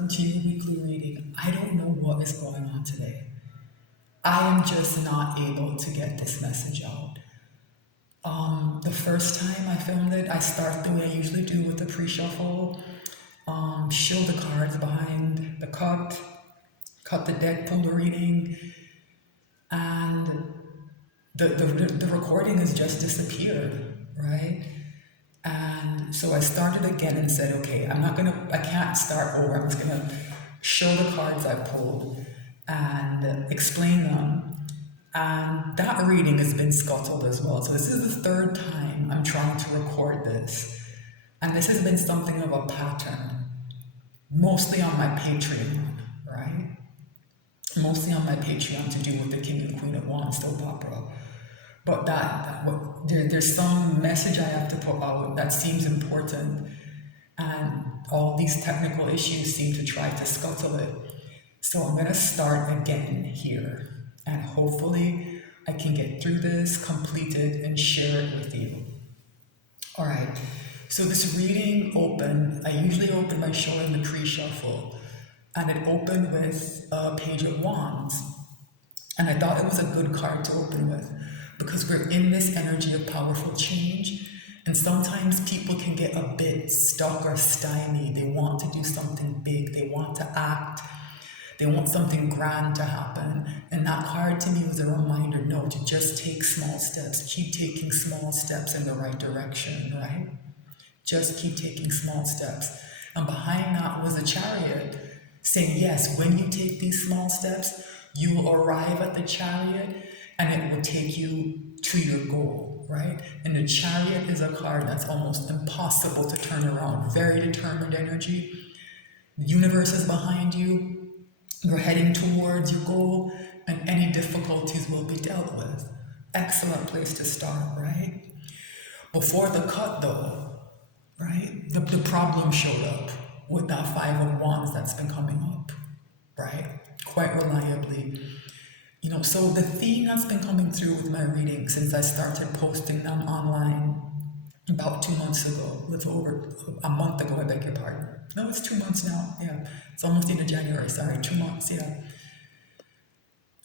welcome to your weekly reading. I don't know what is going on today. I am just not able to get this message out. The first time I filmed it, I start the way I usually do with the pre-shuffle. Show the cards behind the cut the deck, pull the reading, and the recording has just disappeared, right? And so I started again and said, okay, I can't start over. I'm just gonna show the cards I pulled and explain them. And that reading has been scuttled as well. So this is the third time I'm trying to record this. And this has been something of a pattern, mostly on my Patreon, right? Mostly on my Patreon to do with the King and Queen of Wands soap opera. But there's some message I have to put out that seems important, and all these technical issues seem to try to scuttle it. So I'm gonna start again here, and hopefully I can get through this, complete it, and share it with you. All right, so this reading opened, I usually open by showing the pre-shuffle, and it opened with a Page of Wands. And I thought it was a good card to open with, because we're in this energy of powerful change, and sometimes people can get a bit stuck or stymied. They want to do something big, they want to act, they want something grand to happen. And that card to me was a reminder, no, to just take small steps, keep taking small steps in the right direction, right? Just keep taking small steps. And behind that was a Chariot saying, yes, when you take these small steps, you will arrive at the Chariot and it will take you to your goal, right? And the Chariot is a card that's almost impossible to turn around. Very determined energy. The universe is behind you. You're heading towards your goal, and any difficulties will be dealt with. Excellent place to start, right? Before the cut though, right? The problem showed up with that Five of Wands that's been coming up, right? Quite reliably. So the theme that's been coming through with my readings since I started posting them online about 2 months ago, a little over a month ago, I beg your pardon. No, it's 2 months now, yeah. It's almost into January, sorry, 2 months, yeah.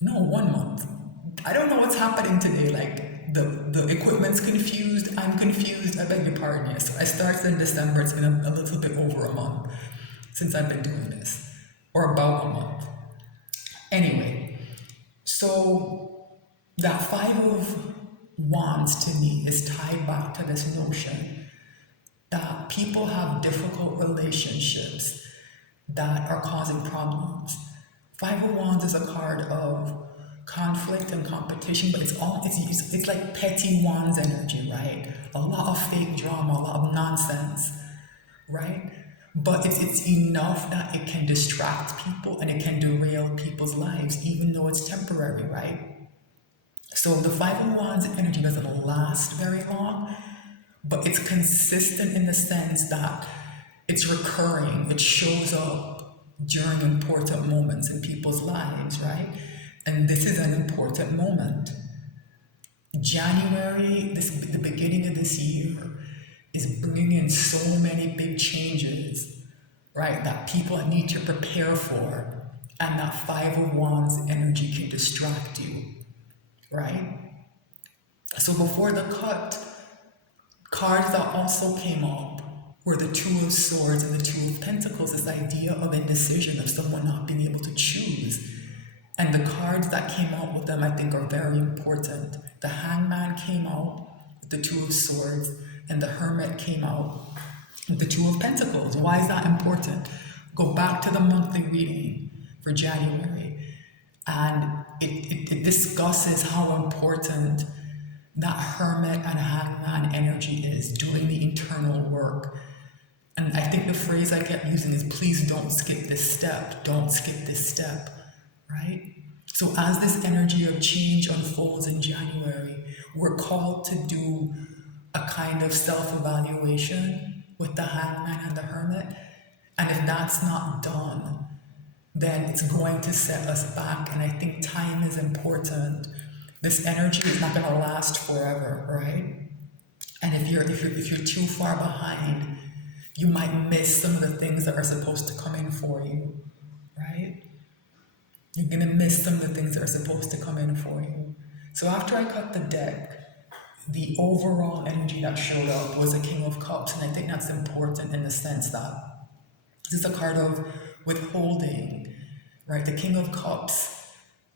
No, 1 month. I don't know what's happening today, like the equipment's confused, I'm confused, I beg your pardon, yes. So I started in December, it's been a little bit over a month since I've been doing this, or about a month. Anyway, so that Five of Wands to me is tied back to this notion that people have difficult relationships that are causing problems. Five of Wands is a card of conflict and competition, but it's like petty Wands energy, right? A lot of fake drama, a lot of nonsense, right? But it's enough that it can distract people and it can derail people's lives, even though it's temporary, right? So the Five of Wands energy doesn't last very long, but it's consistent in the sense that it's recurring. It shows up during important moments in people's lives, right? And this is an important moment. January, the beginning of this year, is bringing in so many big changes, right, that people need to prepare for, and that Five of Wands energy can distract you, right? So before the cut, cards that also came up were the Two of Swords and the Two of Pentacles, this idea of indecision, of someone not being able to choose. And the cards that came out with them, I think, are very important. The Hangman came out with the Two of Swords, and the Hermit came out with the Two of Pentacles. Why is that important? Go back to the monthly reading for January, and it discusses how important that Hermit and Hangman energy is, doing the internal work. And I think the phrase I kept using is, please don't skip this step, don't skip this step, right? So as this energy of change unfolds in January, we're called to do a kind of self-evaluation with the Hangman and the Hermit. And if that's not done, then it's going to set us back. And I think time is important. This energy is not going to last forever, right? And if you're too far behind, You might miss some of the things that are supposed to come in for you, right? You're gonna miss some of the things that are supposed to come in for you. So after I cut the deck, the overall energy that showed up was a King of Cups, and I think that's important in the sense that this is a card of withholding, right? The King of Cups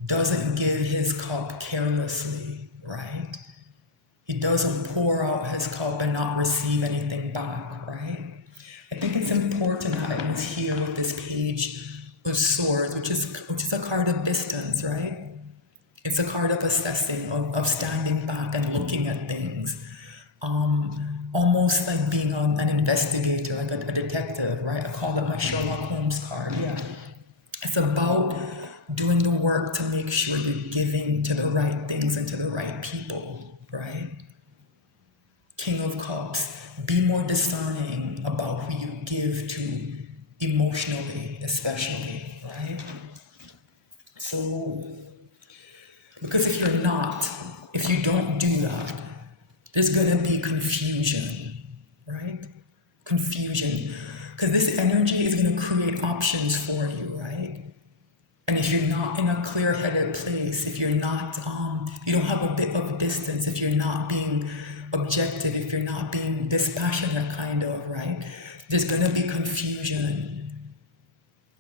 doesn't give his cup carelessly, right? He doesn't pour out his cup and not receive anything back, right? I think it's important that I was here with this page of swords, which is a card of distance, right? It's a card of assessing, of standing back and looking at things. Almost like being an investigator, like a detective, right? I call it my Sherlock Holmes card, yeah. It's about doing the work to make sure you're giving to the right things and to the right people, right? King of Cups, be more discerning about who you give to emotionally, especially, right? So, because if you're not, if you don't do that, there's gonna be confusion, right? Confusion. Because this energy is gonna create options for you, right? And if you're not in a clear-headed place, if you're not, you don't have a bit of distance, if you're not being objective, if you're not being dispassionate, kind of, right? There's gonna be confusion,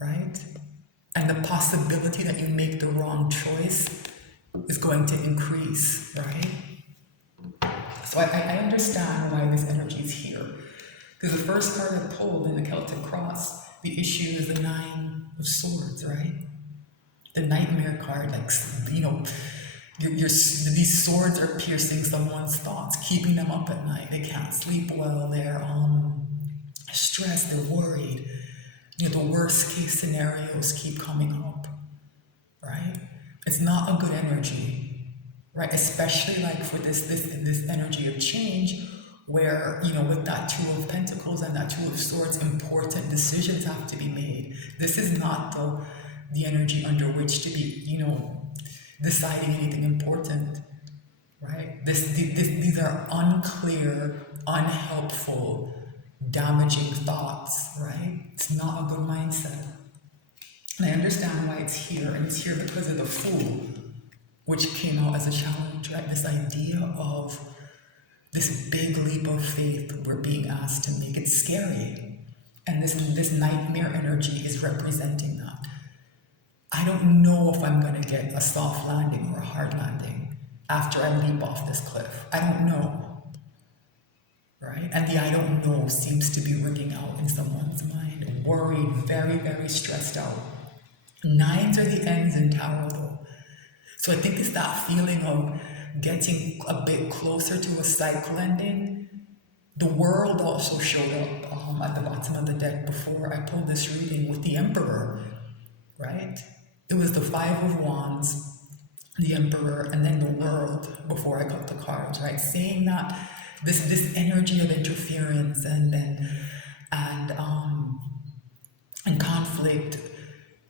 right? And the possibility that you make the wrong choice is going to increase, right? So I understand why this energy is here. Because the first card I pulled in the Celtic Cross, the issue is the Nine of Swords, right? The Nightmare card, like, you know, these swords are piercing someone's thoughts, keeping them up at night. They can't sleep well, they're stressed, they're worried. You know, the worst case scenarios keep coming up, right? It's not a good energy, right? Especially like for this energy of change, where, you know, with that Two of Pentacles and that Two of Swords, important decisions have to be made. This is not the energy under which to be, you know, deciding anything important, right? These are unclear, unhelpful, damaging thoughts, right? It's not a good mindset. And I understand why it's here, and it's here because of the Fool, which came out as a challenge, right? This idea of this big leap of faith we're being asked to make. It's scary. And this nightmare energy is representing that. I don't know if I'm gonna get a soft landing or a hard landing after I leap off this cliff. I don't know, right? And the I don't know seems to be ringing out in someone's mind. Worried, very, very stressed out. Nines are the ends in tarot though. So I think it's that feeling of getting a bit closer to a cycle ending. The World also showed up at the bottom of the deck before I pulled this reading with the Emperor, right? It was the Five of Wands, the Emperor, and then the World before I cut the cards, right? Saying that this energy of interference and conflict,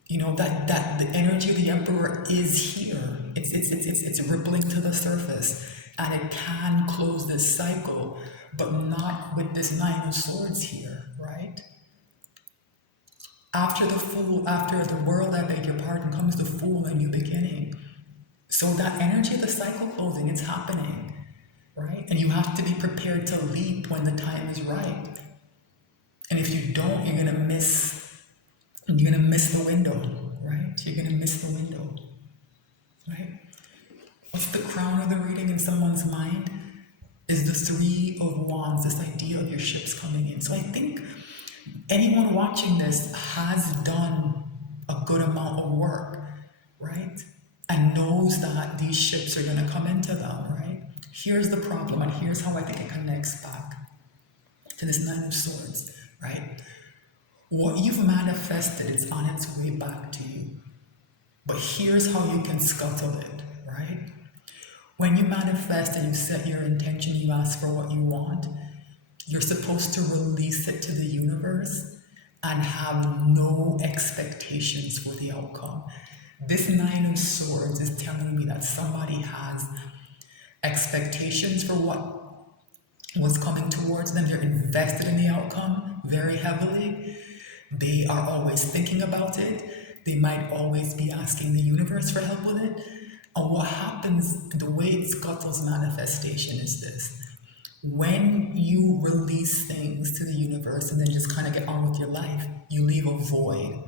you know, that the energy of the Emperor is here. It's rippling to the surface, and it can close this cycle, but not with this Nine of Swords here, right? After the Fool, after the World, I beg your pardon, comes the Fool, a new beginning. So that energy of the cycle closing, it's happening, right? And you have to be prepared to leap when the time is right. And if you don't, you're gonna miss the window, right? You're gonna miss the window, right? What's the crown of the reading in someone's mind? Is the Three of Wands, this idea of your ships coming in. So I think anyone watching this has done a good amount of work, right? And knows that these ships are gonna come into them, right? Here's the problem, and here's how I think it connects back to this Nine of Swords, right? What you've manifested is on its way back to you. But here's how you can scuttle it, right? When you manifest and you set your intention, you ask for what you want, you're supposed to release it to the universe and have no expectations for the outcome. This Nine of Swords is telling me that somebody has expectations for what what's coming towards them. They're invested in the outcome very heavily. They are always thinking about it. They might always be asking the universe for help with it. And what happens, the way it scuttles manifestation is this. When you release things to the universe and then just kind of get on with your life, you leave a void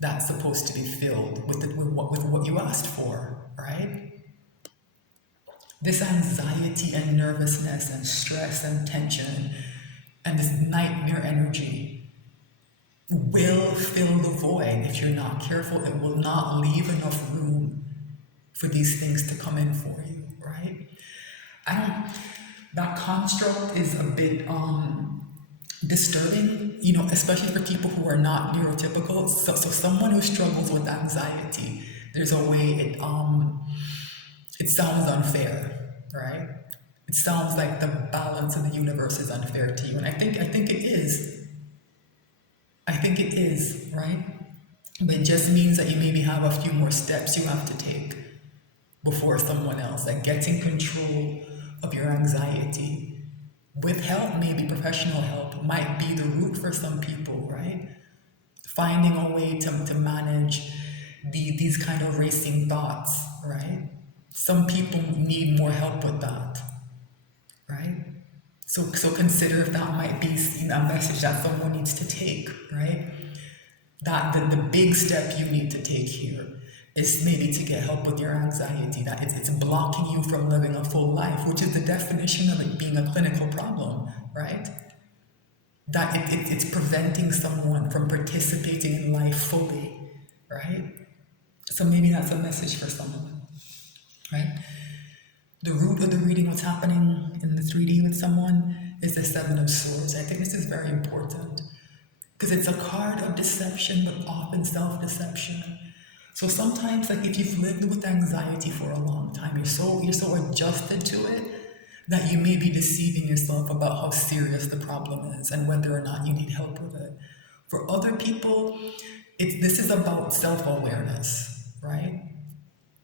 that's supposed to be filled with what you asked for, right? This anxiety and nervousness and stress and tension and this nightmare energy will fill the void if you're not careful. It will not leave enough room for these things to come in for you, right? I don't, that construct is a bit disturbing, especially for people who are not neurotypical. So someone who struggles with anxiety, there's a way it sounds unfair, right? It sounds like the balance of the universe is unfair to you, and I think it is. I think it is, right? But it just means that you maybe have a few more steps you have to take before someone else, like getting control of your anxiety with help, maybe professional help, might be the route for some people, right? Finding a way to manage these kind of racing thoughts, right? Some people need more help with that, right? So consider if that might be a message that someone needs to take, right? That the big step you need to take here is maybe to get help with your anxiety, that it's blocking you from living a full life, which is the definition of it being a clinical problem, right? That it's preventing someone from participating in life fully, right? So maybe that's a message for someone, right? The root of the reading, what's happening in the 3D with someone, is the Seven of Swords. I think this is very important because it's a card of deception, but often self-deception. So sometimes, like if you've lived with anxiety for a long time, you're so adjusted to it that you may be deceiving yourself about how serious the problem is and whether or not you need help with it. For other people, this is about self-awareness, right?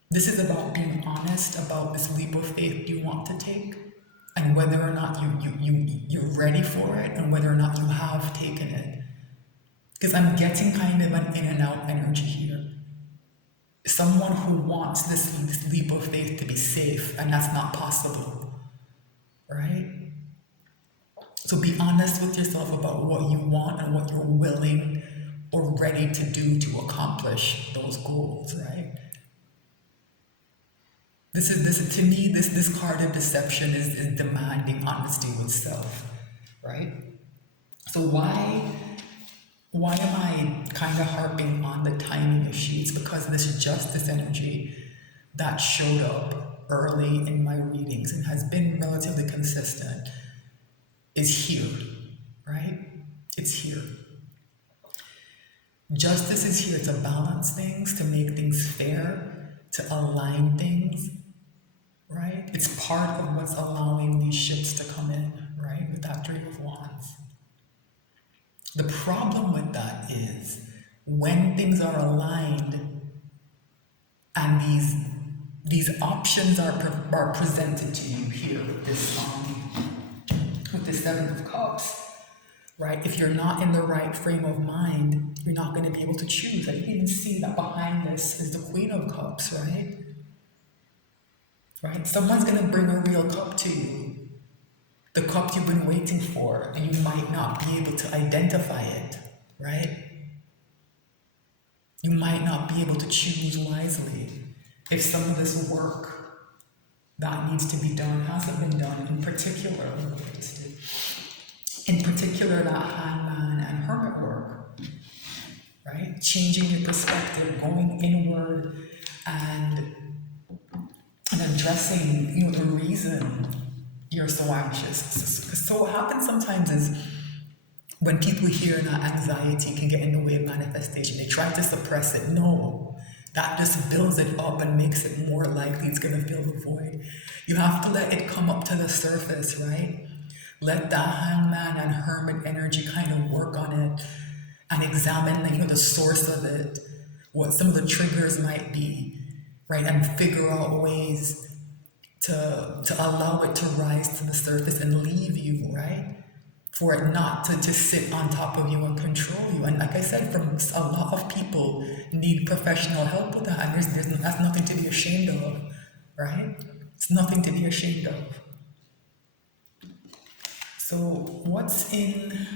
This is about being honest about this leap of faith you want to take and whether or not you're ready for it and whether or not you have taken it. Because I'm getting kind of an in and out energy here. Someone who wants this leap of faith to be safe, and that's not possible, right? So be honest with yourself about what you want and what you're willing or ready to do to accomplish those goals, right? This to me, this card of deception is demanding honesty with self, right? So why am I kind of harping on the timing issue? It's because this justice energy that showed up early in my readings and has been relatively consistent is here, right? It's here. Justice is here to balance things, to make things fair, to align things, right? It's part of what's allowing these ships to come in, right? With that Three of Wands. The problem with that is when things are aligned and these options are presented to you here with this Seven of Cups, right? If you're not in the right frame of mind, you're not going to be able to choose. Like you can even see that behind this is the Queen of Cups, right? Right? Someone's going to bring a real cup to you. The cup you've been waiting for, and you might not be able to identify it, right? You might not be able to choose wisely if some of this work that needs to be done hasn't been done. In particular, that Hangman and Hermit work, right? Changing your perspective, going inward, and addressing, the reason you're so anxious. So what happens sometimes is when people hear that anxiety can get in the way of manifestation, they try to suppress it. No, that just builds it up and makes it more likely it's going to fill the void. You have to let it come up to the surface, right? Let that Hangman and Hermit energy kind of work on it and examine, the source of it, what some of the triggers might be, right? And figure out ways to allow it to rise to the surface and leave you, right? For it not to just sit on top of you and control you. And like I said, from a lot of people need professional help with that, and that's nothing to be ashamed of, right? It's nothing to be ashamed of. So what's in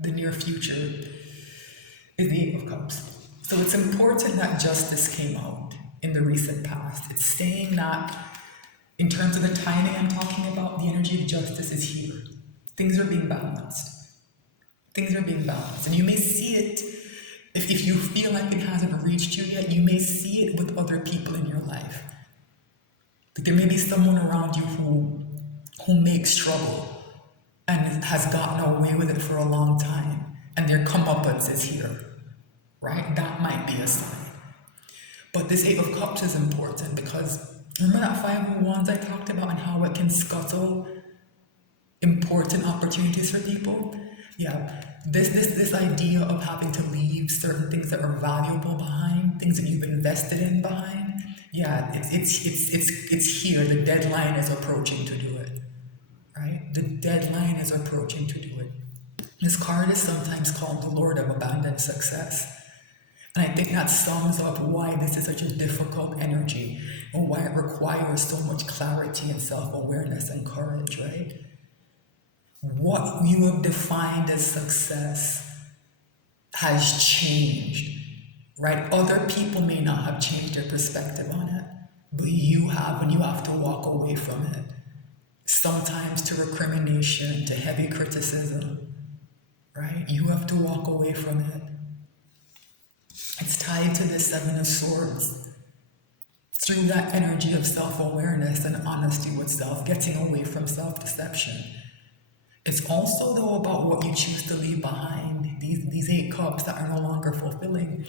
the near future is the Eight of Cups. So it's important that justice came out in the recent past. It's saying that in terms of the timing I'm talking about, the energy of justice is here. Things are being balanced. Things are being balanced. And you may see it, if you feel like it hasn't reached you yet, you may see it with other people in your life. Like there may be someone around you who makes struggle and has gotten away with it for a long time, and their comeuppance is here, right? That might be a sign. But this Eight of Cups is important because remember that Five of Wands I talked about and how it can scuttle important opportunities for people? Yeah, this idea of having to leave certain things that are valuable behind, things that you've invested in behind. Yeah, it's here. The deadline is approaching to do it, right? The deadline is approaching to do it. This card is sometimes called the Lord of Abandoned Success. And I think that sums up why this is such a difficult energy and why it requires so much clarity and self-awareness and courage, right? What you have defined as success has changed, right? Other people may not have changed their perspective on it, but you have, and you have to walk away from it. Sometimes to recrimination, to heavy criticism, right? You have to walk away from it. It's tied to the Seven of Swords. Through that energy of self-awareness and honesty with self, getting away from self-deception. It's also, though, about what you choose to leave behind, these Eight Cups that are no longer fulfilling,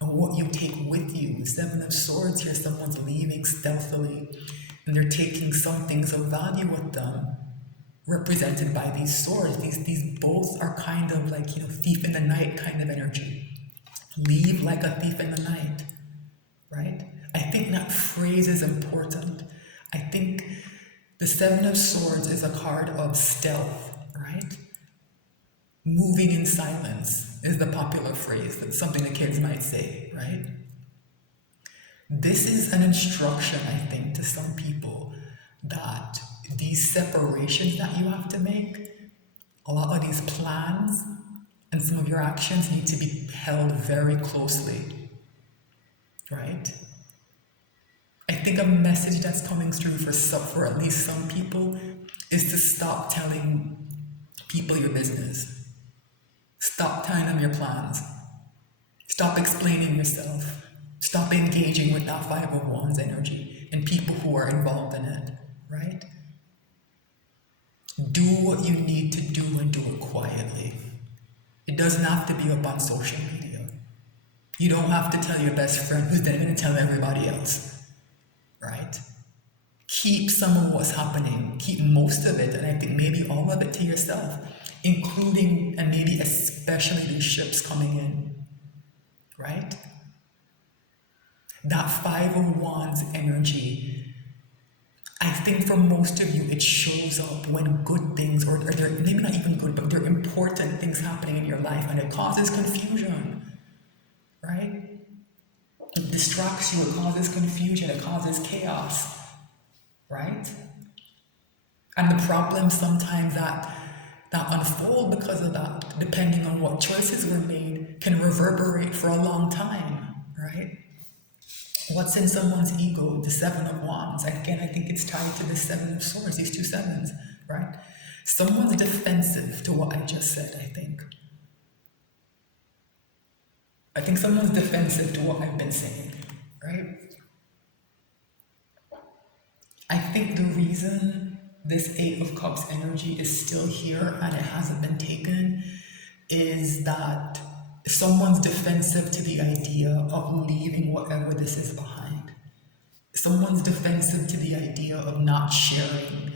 and what you take with you. The Seven of Swords here, someone's leaving stealthily, and they're taking some things of value with them, represented by these swords. These both are kind of like, thief in the night kind of energy. Leave like a thief in the night, right? I think that phrase is important. I think the Seven of Swords is a card of stealth, right? Moving in silence is the popular phrase. That's something the kids might say, right? This is an instruction, I think, to some people that these separations that you have to make, a lot of these plans and some of your actions need to be held very closely, right? I think a message that's coming through for at least some people is to stop telling people your business. Stop telling them your plans. Stop explaining yourself. Stop engaging with that Five of Wands energy and people who are involved in it, right? Do what you need to do and do it quietly. It doesn't have to be up on social media. You don't have to tell your best friend who's then going to tell everybody else, right? Keep some of what's happening. Keep most of it, and I think maybe all of it to yourself, including and maybe especially these ships coming in, right? That Five of Wands energy, I think for most of you, it shows up when good things, or they're maybe not even good, but they're important things happening in your life, and it causes confusion, right? It distracts you, it causes confusion, it causes chaos, right? And the problems sometimes that unfold because of that, depending on what choices were made, can reverberate for a long time, right? What's in someone's ego? The Seven of Wands. Again, I think it's tied to the Seven of Swords, these two sevens, right? Someone's defensive to what I just said, I think. I think someone's defensive to what I've been saying, right? I think the reason this Eight of Cups energy is still here and it hasn't been taken is that someone's defensive to the idea of leaving whatever this is behind. Someone's defensive to the idea of not sharing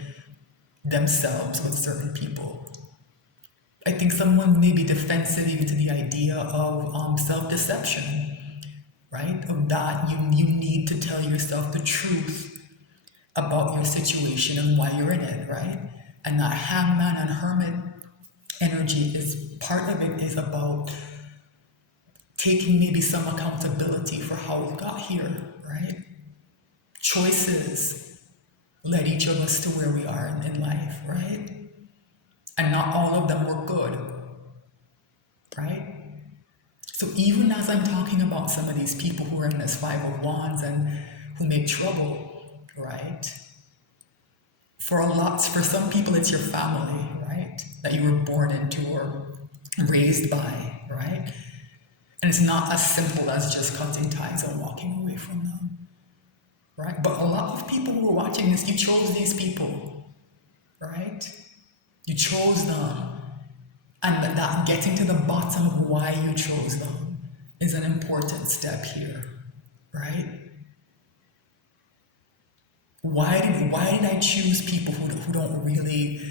themselves with certain people. I think someone may be defensive even to the idea of self-deception, right? Of that you need to tell yourself the truth about your situation and why you're in it, right? And that hangman and hermit energy is part of it is about taking maybe some accountability for how we got here, right? Choices led each of us to where we are in life, right? And not all of them were good, right? So even as I'm talking about some of these people who are in this Five of Wands and who make trouble, right? For some people, it's your family, right? That you were born into or raised by, right? And it's not as simple as just cutting ties and walking away from them, right? But a lot of people who are watching this, you chose these people, right? You chose them. And that getting to the bottom of why you chose them is an important step here, right? Why did I choose people who don't really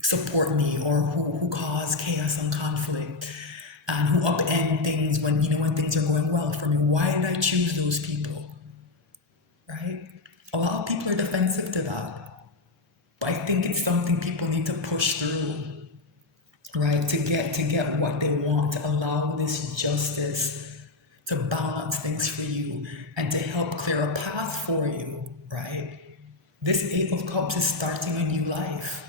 support me or who cause chaos and conflict and who upend things when things are going well for me? Why did I choose those people? Right? A lot of people are defensive to that. But I think it's something people need to push through, right? To get what they want, to allow this justice to balance things for you and to help clear a path for you, right? This Eight of Cups is starting a new life,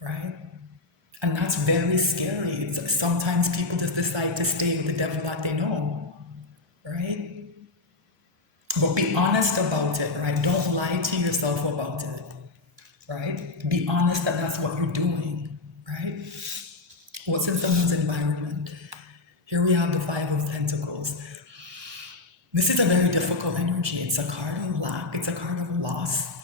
right? And that's very scary. Sometimes people just decide to stay with the devil that they know, right? But be honest about it, right? Don't lie to yourself about it, right? Be honest that that's what you're doing, right? What's in someone's environment? Here we have the Five of Pentacles. This is a very difficult energy. It's a card of lack. It's a card of loss.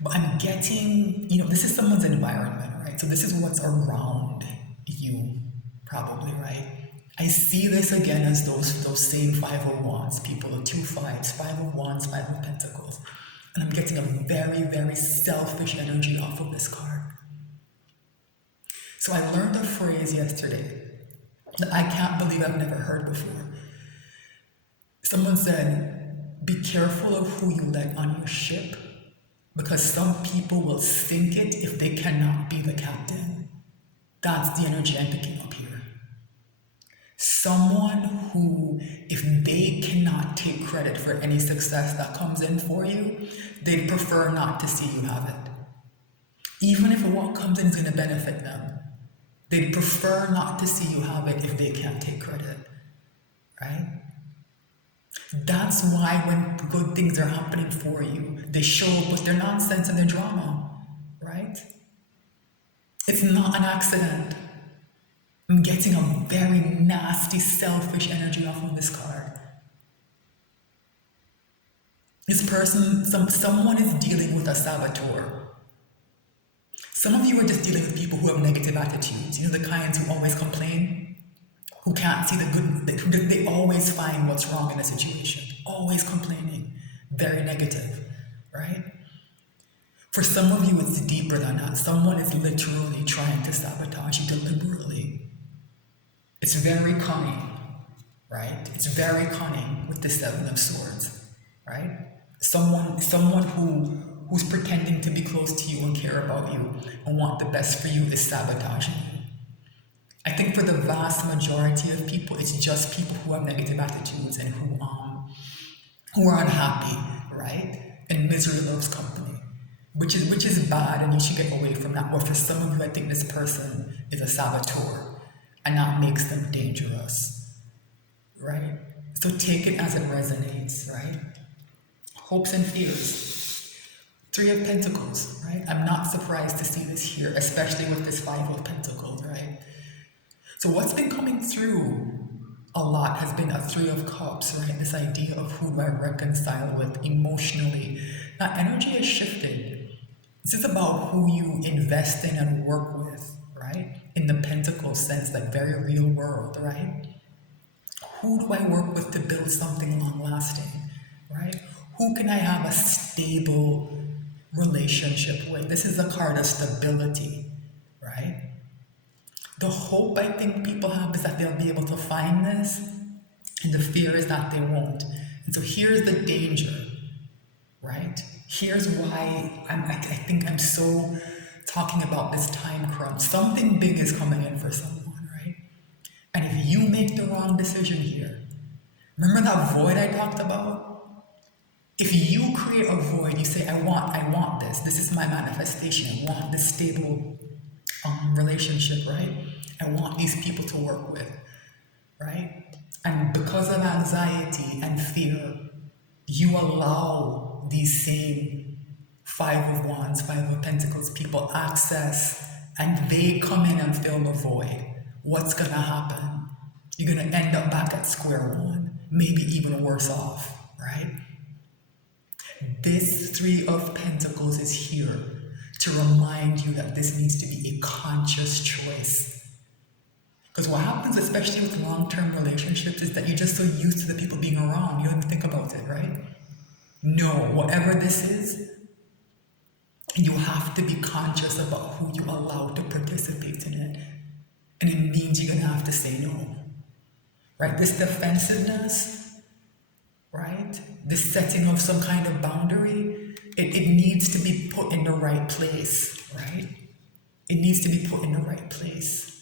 But I'm getting, this is someone's environment, right? So this is what's around you, probably, right? I see this again as those same Five of Wands people, the two fives, Five of Wands, Five of Pentacles. And I'm getting a very, very selfish energy off of this card. So I learned a phrase yesterday that I can't believe I've never heard before. Someone said, be careful of who you let on your ship because some people will sink it if they cannot be the captain. That's the energy I'm picking up here. Someone who, if they cannot take credit for any success that comes in for you, they'd prefer not to see you have it. Even if what comes in is going to benefit them, they'd prefer not to see you have it if they can't take credit, right? That's why when good things are happening for you, they show up with their nonsense and their drama, right? It's not an accident. I'm getting a very nasty, selfish energy off of this card. This person, someone is dealing with a saboteur. Some of you are just dealing with people who have negative attitudes. The kinds who always complain, who can't see the good, they always find what's wrong in a situation. Always complaining, very negative, right? For some of you, it's deeper than that. Someone is literally trying to sabotage you deliberately. It's very cunning, right? It's very cunning with the Seven of Swords, right? Someone who's pretending to be close to you and care about you and want the best for you is sabotaging you. I think for the vast majority of people, it's just people who have negative attitudes and who are unhappy, right? And misery loves company, which is bad, and you should get away from that. But for some of you, I think this person is a saboteur, and that makes them dangerous, right? So take it as it resonates, right? Hopes and fears. Three of Pentacles, right? I'm not surprised to see this here, especially with this Five of Pentacles, right? So what's been coming through a lot has been a Three of Cups, right? This idea of who do I reconcile with emotionally. That energy has shifted. This is about who you invest in and work with, right? In the Pentacle sense, like very real world, right? Who do I work with to build something long lasting, right? Who can I have a stable relationship with? This is a card of stability, right? The hope I think people have is that they'll be able to find this, and the fear is that they won't. And so here's the danger, right? Here's why I think I'm so talking about this time crunch. Something big is coming in for someone, right? And if you make the wrong decision here, remember that void I talked about? If you create a void, you say, I want this. This is my manifestation. I want this stable relationship, right? I want these people to work with, right? And because of anxiety and fear, you allow these same Five of Wands, Five of Pentacles people access, and they come in and fill the void. What's gonna happen? You're gonna end up back at square one, maybe even worse off, right? This Three of Pentacles is here to remind you that this needs to be a conscious choice. Because what happens, especially with long-term relationships, is that you're just so used to the people being around, you don't even think about it, right? No, whatever this is, you have to be conscious about who you allow to participate in it. And it means you're gonna have to say no. Right? This defensiveness, right? This setting of some kind of boundary, it needs to be put in the right place, right? It needs to be put in the right place.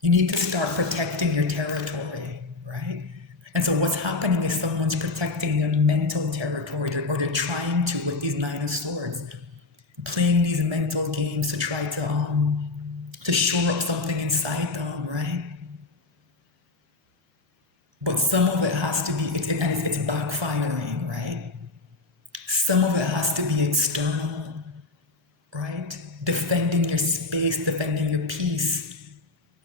You need to start protecting your territory, right? And so what's happening is someone's protecting their mental territory, or they're trying to with these Nine of Swords, playing these mental games to try to shore up something inside them, right? But some of it has to be, it's backfiring, right? Some of it has to be external, right? Defending your space, defending your peace,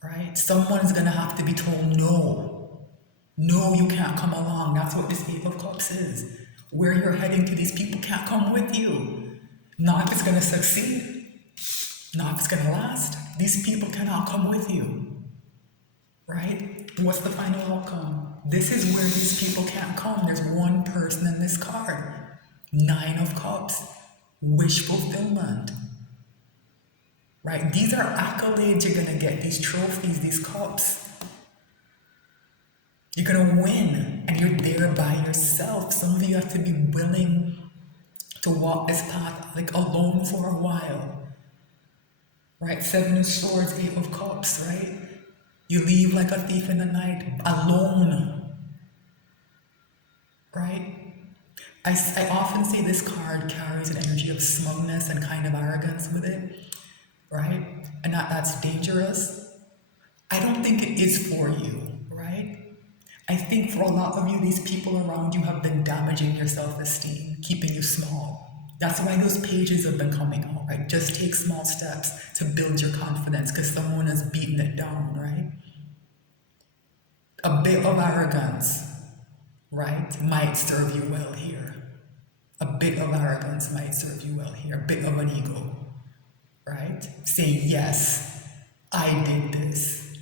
right? Someone's gonna have to be told no. No, you can't come along. That's what this Eight of Cups is. Where you're heading to, these people can't come with you. Not if it's gonna succeed. Not if it's gonna last. These people cannot come with you, right? What's the final outcome? This is where these people can't come. There's one person in this card. Nine of Cups. Wish fulfillment. Right? These are accolades you're gonna get, these trophies, these cups. You're gonna win, and you're there by yourself. Some of you have to be willing to walk this path like alone for a while. Right? Seven of Swords, Eight of Cups, right? You leave like a thief in the night, alone. Right? I often say this card carries an energy of smugness and kind of arrogance with it. Right? And that's dangerous. I don't think it is for you, right? I think for a lot of you, these people around you have been damaging your self-esteem, keeping you small. That's why those pages have been coming out, right? Just take small steps to build your confidence because someone has beaten it down, right? A bit of arrogance, right, might serve you well here. A bit of arrogance might serve you well here. A bit of an ego, right? Say, yes, I did this,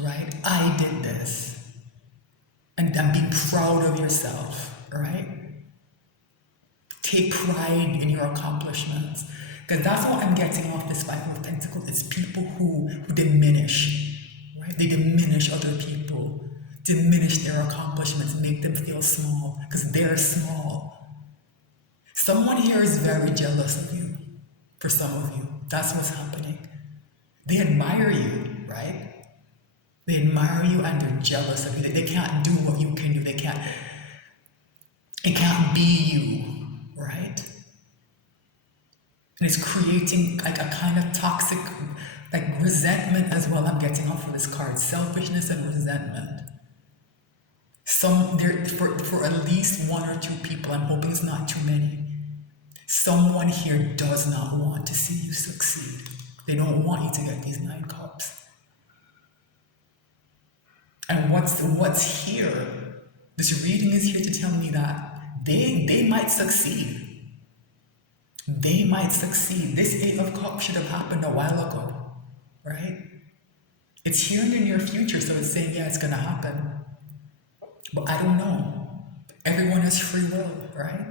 right? I did this. And be proud of yourself, right? Take pride in your accomplishments. Because that's what I'm getting off this Five of Pentacles. It's people who diminish, right? They diminish other people, diminish their accomplishments, make them feel small, because they're small. Someone here is very jealous of you, for some of you. That's what's happening. They admire you, right? They admire you and they're jealous of you. They can't do what you can do. It can't be you, right? And it's creating like a kind of toxic, like resentment as well. I'm getting off of this card. Selfishness and resentment. For at least one or two people, I'm hoping it's not too many, someone here does not want to see you succeed. They don't want you to get these 9 cups. And what's here, this reading is here to tell me that they might succeed. They might succeed. This Eight of Cups should have happened a while ago, right? It's here in the near future, so it's saying, yeah, it's gonna happen. But I don't know. Everyone has free will, right?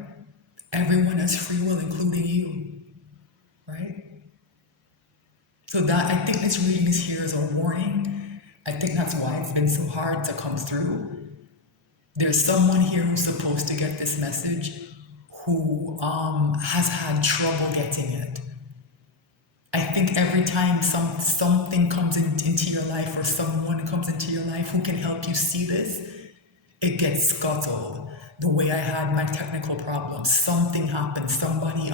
Everyone has free will, including you, right? So that, I think this reading is here as a warning. I think that's why it's been so hard to come through. There's someone here who's supposed to get this message who has had trouble getting it. I think every time something comes into your life or someone comes into your life who can help you see this, it gets scuttled. The way I had my technical problems, something happens. Somebody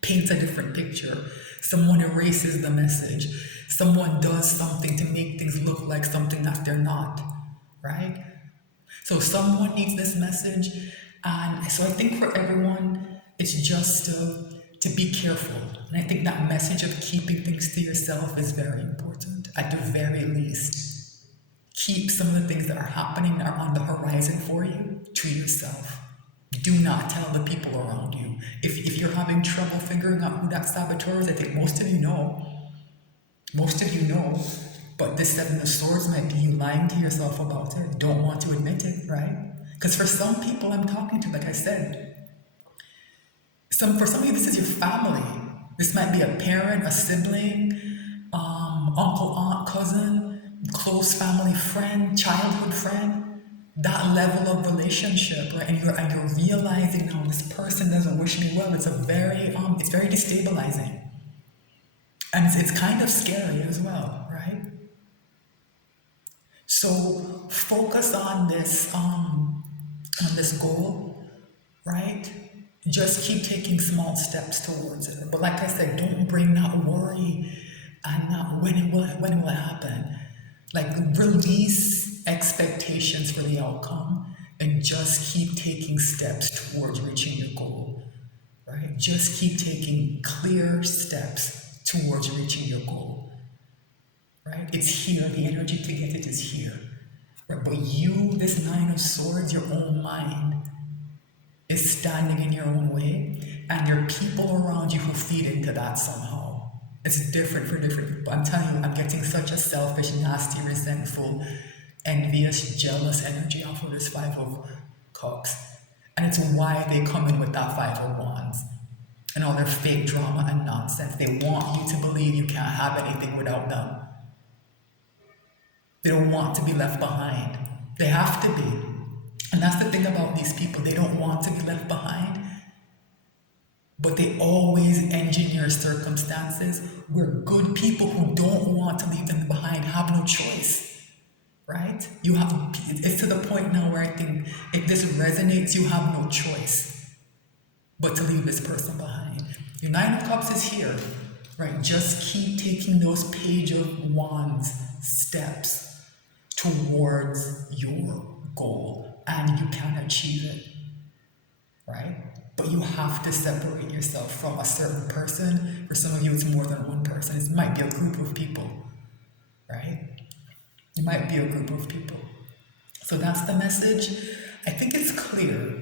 paints a different picture. Someone erases the message. Someone does something to make things look like something that they're not, right? So someone needs this message, and so I think for everyone, it's just to be careful. And I think that message of keeping things to yourself is very important. At the very least, keep some of the things that are happening that are on the horizon for you to yourself. Do not tell the people around you. If you're having trouble figuring out who that saboteur is, I think most of you know. Most of you know, but this Seven of Swords might be you lying to yourself about it, don't want to admit it, right? Because for some people I'm talking to, like I said, for some of you this is your family. This might be a parent, a sibling, uncle, aunt, cousin, close family friend, childhood friend. That level of relationship, right? And you're realizing now this person doesn't wish me well. It's it's very destabilizing. And it's kind of scary as well, right? So focus on this goal, right? Just keep taking small steps towards it. But like I said, don't bring that worry and that when it will happen. Like release expectations for the outcome and just keep taking steps towards reaching your goal. Right? Just keep taking clear steps towards reaching your goal. Right? It's here. The energy to get it is here. Right? But you, this Nine of Swords, your own mind, is standing in your own way, and there are people around you who feed into that somehow. It's different for different people. I'm telling you, I'm getting such a selfish, nasty, resentful, envious, jealous energy off of this Five of Cups. And it's why they come in with that Five of Wands and all their fake drama and nonsense. They want you to believe you can't have anything without them. They don't want to be left behind. They have to be. And that's the thing about these people. They don't want to be left behind, but they always engineer circumstances where good people who don't want to leave them behind have no choice, right? It's to the point now where I think if this resonates, you have no choice but to leave this person behind. Your Nine of Cups is here, right? Just keep taking those Page of Wands steps towards your goal, and you can achieve it, right? But you have to separate yourself from a certain person. For some of you, it's more than one person. It might be a group of people, right? It might be a group of people. So that's the message. I think it's clear.